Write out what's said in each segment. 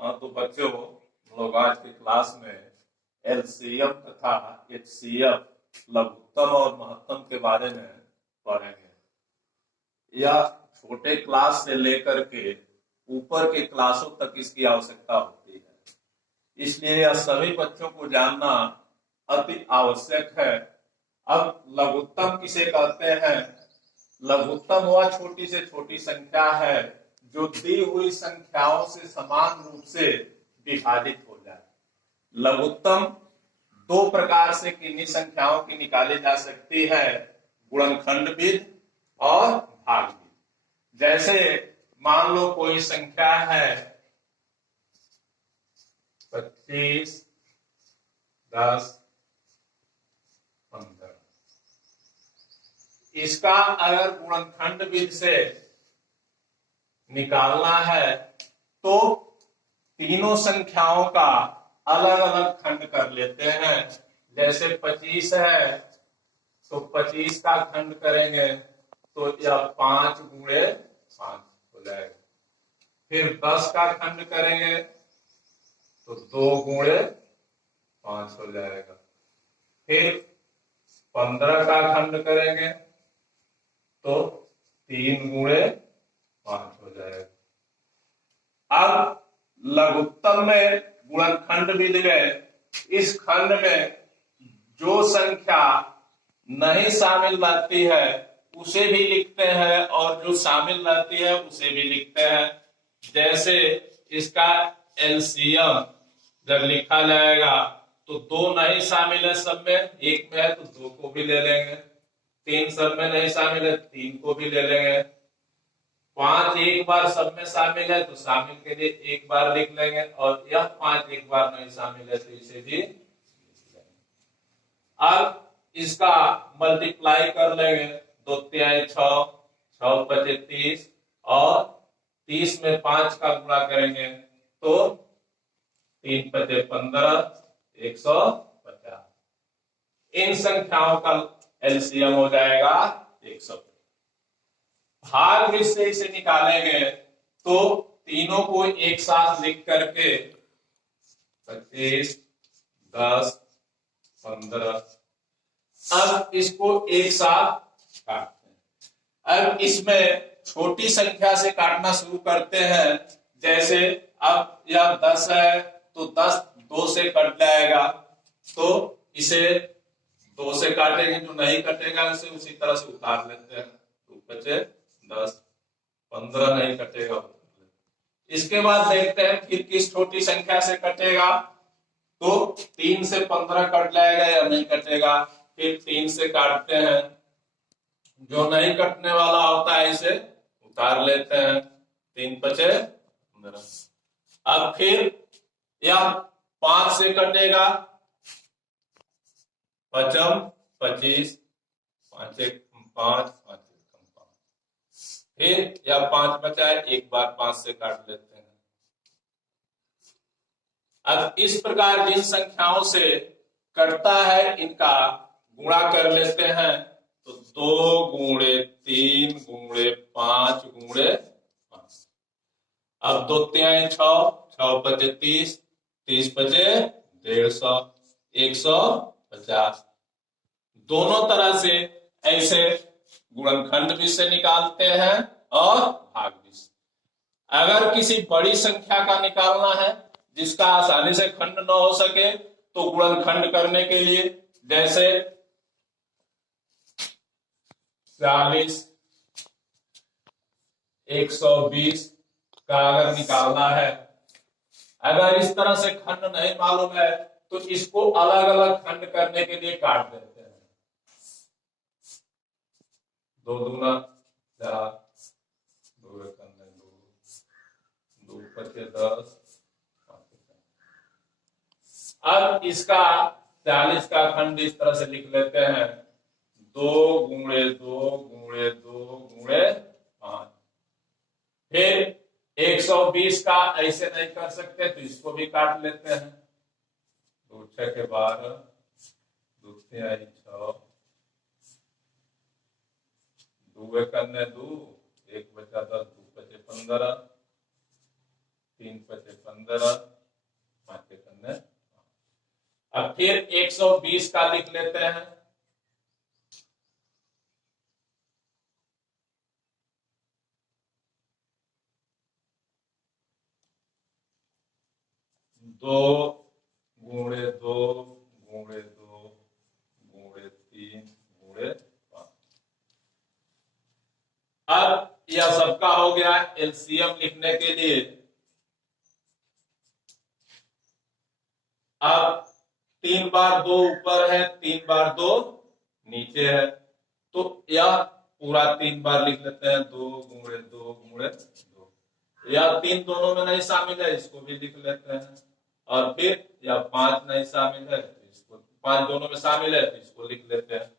हाँ तो बच्चों, हम लोग आज की क्लास में एलसीएम तथा एचसीएफ लघुत्तम और महत्तम के बारे में पढ़ेंगे। यह छोटे क्लास से लेकर के ऊपर के क्लासों तक इसकी आवश्यकता होती है, इसलिए यह सभी बच्चों को जानना अति आवश्यक है। अब लघुत्तम किसे कहते हैं? लघुत्तम वह छोटी से छोटी संख्या है जो दी हुई संख्याओं से समान रूप से विभाजित हो जाए। लघुत्तम दो प्रकार से किन्हीं संख्याओं की निकाली जा सकती है, गुणनखंड विधि और भाग विधि। जैसे मान लो कोई संख्या है 25, 10, 15। इसका अगर गुणनखंड विधि से निकालना है तो तीनों संख्याओं का अलग अलग खंड कर लेते हैं। जैसे 25 है तो 25 का खंड करेंगे तो यह 5 गुणे 5 हो जाएगा। फिर 10 का खंड करेंगे तो 2 गुणे 5 हो जाएगा। फिर 15 का खंड करेंगे तो 3 गुणे 5 हो जाएगा। अब लघुत्तम में गुणनखंड विधि में इस खंड में जो संख्या नहीं शामिल रहती है उसे भी लिखते हैं और जो शामिल रहती है उसे भी लिखते हैं। जैसे इसका एलसीएम जब लिखा जाएगा तो 2 नहीं शामिल है सब में, एक में है तो 2 को भी ले लेंगे। 3 सब में नहीं शामिल है, 3 को भी ले लेंगे। 5 एक बार सब में शामिल है तो शामिल के लिए एक बार लिख लेंगे, और यह 5 एक बार नहीं शामिल है तो इसे भी। अब इसका मल्टीप्लाई कर लेंगे, 2 तिहाई 6, 6 पचे 30, और 30 में 5 का गुणा करेंगे तो 3 पचे 15, 150। इन संख्याओं का एलसीएम हो जाएगा 150। भाग विधि से इसे निकालेंगे तो तीनों को एक साथ लिख करके 25, 10, 15। अब इसको एक साथ काटते हैं। अब इसमें छोटी संख्या से काटना शुरू करते हैं। जैसे अब यह 10 है तो 10 2 से कट जाएगा, तो इसे 2 से काटेंगे, जो नहीं कटेगा उसे उसी तरह से उतार लेते हैं। तो बचे 10, 15 नहीं कटेगा। इसके बाद देखते हैं फिर किस छोटी संख्या से कटेगा, तो 3 से 15 कट जाएगा या नहीं कटेगा। फिर 3 से काटते हैं, जो नहीं कटने वाला होता है इसे उतार लेते हैं। 3 पचे 15। अब फिर यह 5 से कटेगा, पचम 25, 5 एक 5, 5 एक 5। फिर यह 5 बचा है, एक बार 5 से काट लेते हैं। अब इस प्रकार जिन संख्याओं से कटता है इनका गुणा कर लेते हैं, तो 2 गुणे 3 गुणे 5 गुणे 5। अब 2 तिहाई 6, 6 पचे 30, 30 पचे 150, 150। दोनों तरह से ऐसे गुणनखंड विधि से निकालते हैं और भाग विधि से। अगर किसी बड़ी संख्या का निकालना है जिसका आसानी से खंड न हो सके तो गुणनखंड करने के लिए, जैसे 40, 120 का अगर निकालना है, अगर इस तरह से खंड नहीं मालूम है तो इसको अलग अलग खंड करने के लिए काट देते हैं। 2 दूना 4, 2 एकम 2, 2 पचे 10। अब इसका 40 का खंड इस तरह से लिख लेते हैं, 2 गुणे 2 गुणे 2 गुणे 5। फिर 120 का ऐसे नहीं कर सकते तो इसको भी काट लेते हैं। 2 6 के 12, 2 तिहाई 6, 2 एकम 2, 1 बचा 10, 2 पचे 15। 3 पचे 15, 5 एकम। अब फिर 120 का लिख लेते हैं। दो गुणे 2 गुणे 2 गुणे 3 गुणे 5। अब यह सबका हो गया। एलसीएम लिखने के लिए अब 3 बार 2 ऊपर है, 3 बार 2 नीचे है, तो यह पूरा 3 बार लिख लेते हैं। 2 गुणे 2 गुणे 2। यह 3 दोनों में नहीं शामिल है, इसको भी लिख लेते हैं। और फिर यह 5 नहीं शामिल है, इसको 5 दोनों में शामिल है, तो इसको लिख लेते हैं।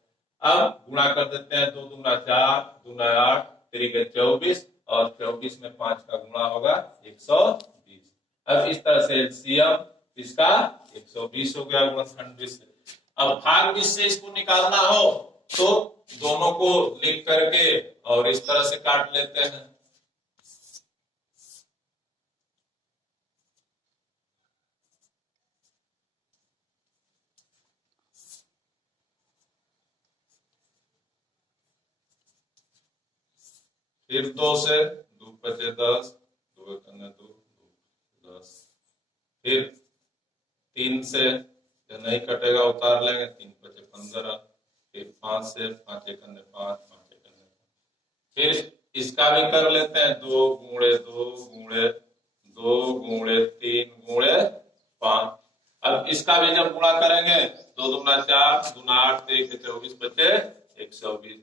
अब गुणा कर देते हैं। 2 दूना 4, दूना 8, 3 24, और 24 में 5 का गुणा होगा 120। अब इस तरह से एलसीएम इसका 120 हो गया गुणनखंड 20 से। अब भाग 20 से इसको निकालना हो तो दोनों को लिख करके और इस तरह से काट लेते हैं। फिर 2 से 2 पचे 10, 2 एकम 2 10। फिर 3 से नहीं कटेगा, उतार लेंगे। 3 पचे 15। फिर 5 से 5 एकम 5, 5 एकम। फिर इसका भी कर लेते हैं। 2 गुणे 2 गुणे 2 गुणे 3 गुणे 5। अब इसका भी जब गुणा करेंगे, 2 दूना 4, दूना 8, 3 24 बचे 120।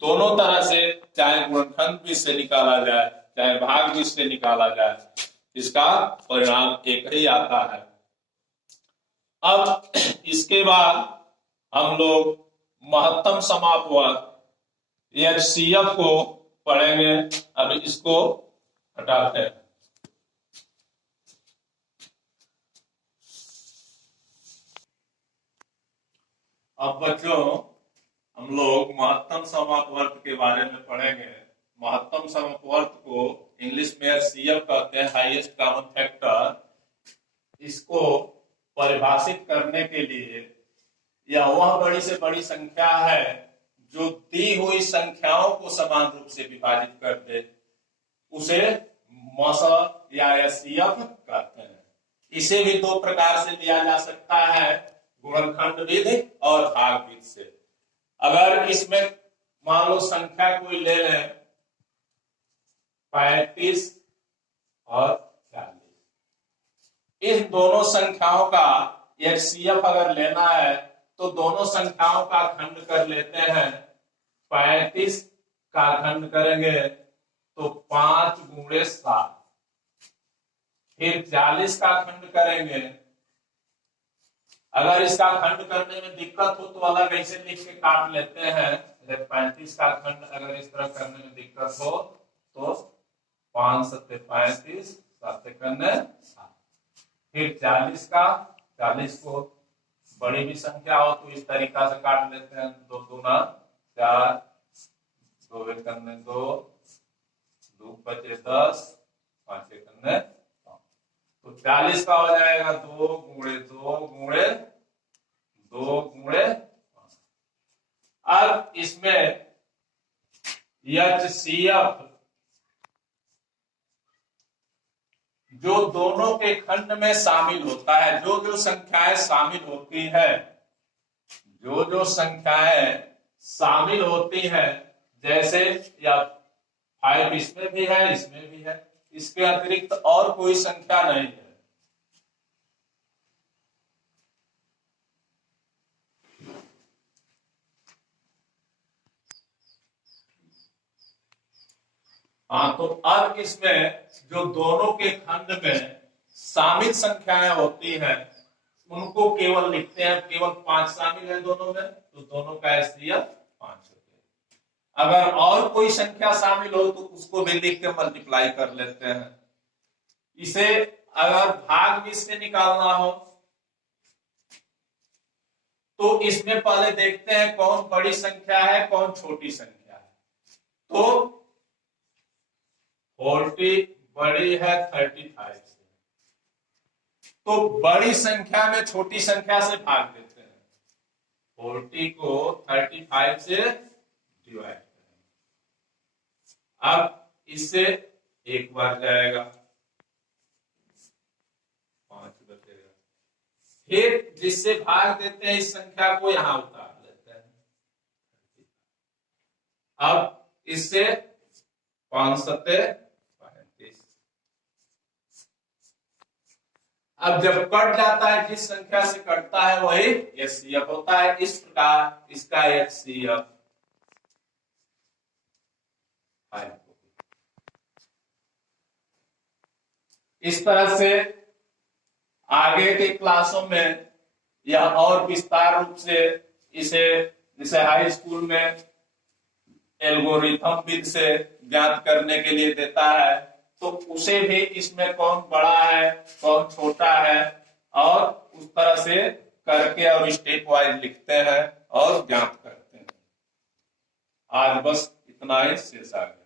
दोनों तरह से, चाहे गुणनखंड 20 से निकाला जाए, चाहे भाग 20 से निकाला जाए, इसका परिणाम एक ही आता है। अब इसके बाद हम लोग महत्तम समापवर्त एचसीएफ को पढ़ेंगे। अब इसको हटाते हैं। अब बच्चों हम लोग महत्तम समापवर्त के बारे में पढ़ेंगे। महत्तम समापवर्त को इंग्लिश में एचसीएफ कहते हैं, हाईएस्ट कॉमन फैक्टर। इसको परिभाषित करने के लिए यह वह बड़ी से बड़ी संख्या है जो दी हुई संख्याओं को समान रूप से विभाजित कर दे, उसे मस या एचसीएफ कहते हैं। इसे भी 2 प्रकार से लिया जा सकता है, गुणनखंड विधि और भाग विधि से। अगर इसमें मान लो संख्या कोई ले लें 35 और 40, इन दोनों संख्याओं का एचसीएफ अगर लेना है तो दोनों संख्याओं का खंड कर लेते हैं। 35 का खंड करेंगे तो 5 गुणे 7। फिर 40 का खंड करेंगे। अगर इसका खंड करने में दिक्कत हो तो अलग ऐसे लिख के काट लेते हैं। 35 का खंड अगर इस तरह करने में दिक्कत हो तो 5 सत्ते 35, 7 एकम 7। फिर 40 का, 40 को बड़ी भी संख्या हो तो इस तरीका से काट लेते हैं। 2 दूना 4, 2 एकम 2, 2 पचे 10, 5 एकम 5। तो 40 का हो जाएगा 2 गुणे 2 गुणे 2 गुणे 5। अब इसमें एचसीएफ जो दोनों के खंड में शामिल होता है, जो जो संख्याएं शामिल होती है, जो जो संख्याएं शामिल होती हैं, जैसे या 5 इसमें भी है, इसमें भी है, इसके अतिरिक्त और कोई संख्या नहीं है। हाँ, तो अब इसमें जो दोनों के खंड में शामिल संख्याएं होती हैं उनको केवल लिखते हैं। केवल 5 शामिल है दोनों में, तो दोनों का एचसीएफ 5 होते हैं। अगर और कोई संख्या शामिल हो तो उसको भी लिख के मल्टीप्लाई कर लेते हैं। इसे अगर भाग 20 से निकालना हो तो इसमें पहले देखते हैं कौन बड़ी संख्या है, कौन छोटी संख्या है। तो 40 बड़ी है 35 से, तो बड़ी संख्या में छोटी संख्या से भाग देते हैं। 40 को 35 से डिवाइड करें। अब इससे एक बार जाएगा, 5 बचेगा। फिर जिससे भाग देते हैं इस संख्या को यहां उतार लेते हैं। अब इससे 5 सत्ते 35। अब जब कट जाता है, जिस संख्या से कटता है वही एचसीएफ होता है। इस प्रकार इसका एचसीएफ 5। इस तरह से आगे के क्लासों में यह और विस्तार रूप से इसे, जैसे हाई स्कूल में एल्गोरिथम विधि से ज्ञात करने के लिए देता है, तो उसे भी इसमें कौन बड़ा है कौन छोटा है और उस तरह से करके और स्टेप वाइज लिखते हैं और ज्ञात करते हैं। आज बस इतना ही शेष आ गया।